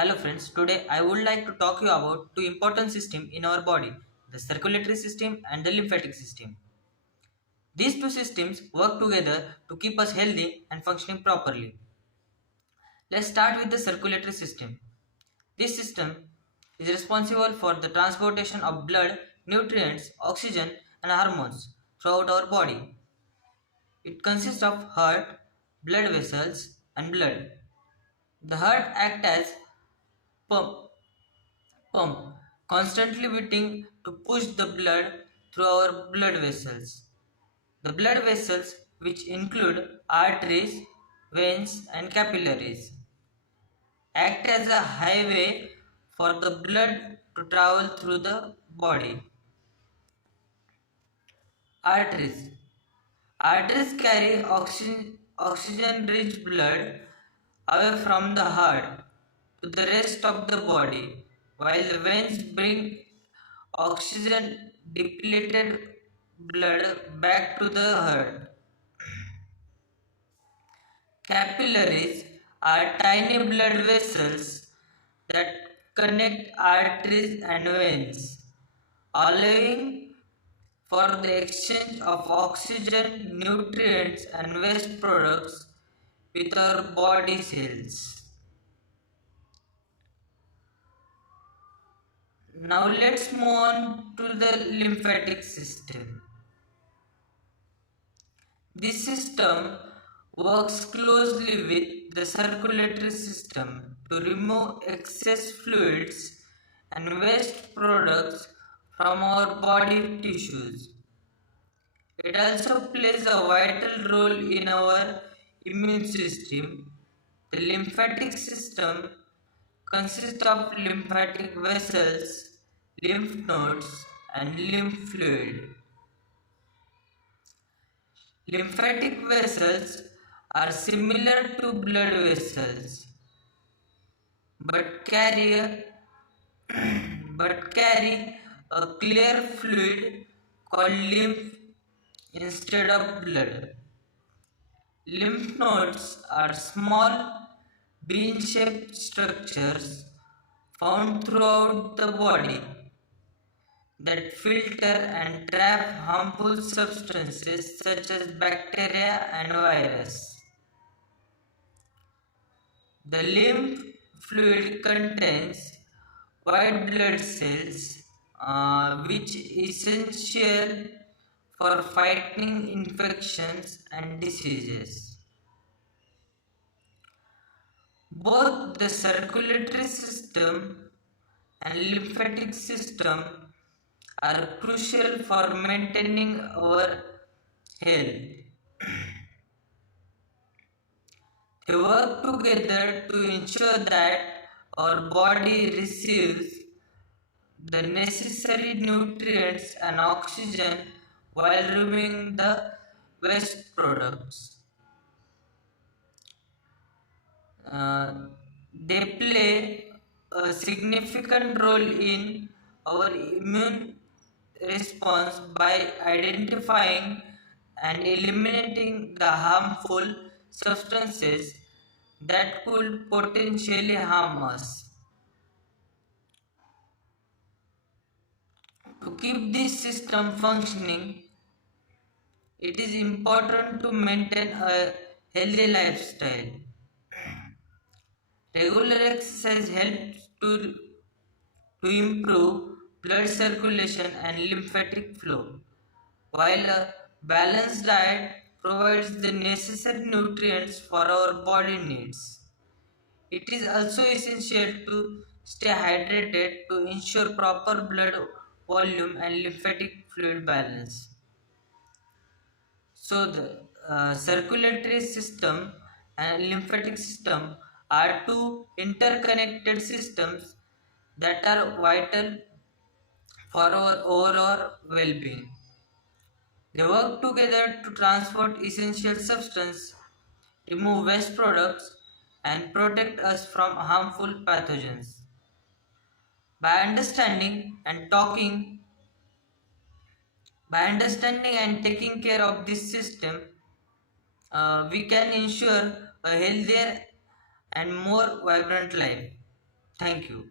Hello friends, today I would like to talk you about two important systems in our body, the circulatory system and the lymphatic system. These two systems work together to keep us healthy and functioning properly. Let's start with the circulatory system. This system is responsible for the transportation of blood, nutrients, oxygen and hormones throughout our body. It consists of heart, blood vessels and blood. The heart acts as pump pump, constantly beating to push the blood through our blood vessels. The blood vessels, which include arteries, veins, and capillaries, act as a highway for the blood to travel through the body. Arteries. Arteries carry oxygen rich blood away from the heart to the rest of the body, while the veins bring oxygen depleted blood back to the heart. Capillaries are tiny blood vessels that connect arteries and veins, allowing for the exchange of oxygen, nutrients, and waste products with our body cells. Now let's move on to the lymphatic system. This system works closely with the circulatory system to remove excess fluids and waste products from our body tissues. It also plays a vital role in our immune system. The lymphatic system consists of lymphatic vessels, lymph nodes, and lymph fluid. Lymphatic vessels are similar to blood vessels but carry a clear fluid called lymph instead of blood. Lymph nodes are small bean-shaped structures found throughout the body that filter and trap harmful substances such as bacteria and virus. The lymph fluid contains white blood cells, which is essential for fighting infections and diseases. Both the circulatory system and lymphatic system are crucial for maintaining our health. They work together to ensure that our body receives the necessary nutrients and oxygen while removing the waste products. They play a significant role in our immune response by identifying and eliminating the harmful substances that could potentially harm us. To keep this system functioning, it is important to maintain a healthy lifestyle. Regular exercise helps to improve blood circulation and lymphatic flow, while a balanced diet provides the necessary nutrients for our body needs. It is also essential to stay hydrated to ensure proper blood volume and lymphatic fluid balance. So, the circulatory system and lymphatic system are two interconnected systems that are vital for our overall well being. They work together to transport essential substances, remove waste products, and protect us from harmful pathogens. By understanding and taking care of this system, we can ensure a healthier and more vibrant life. Thank you.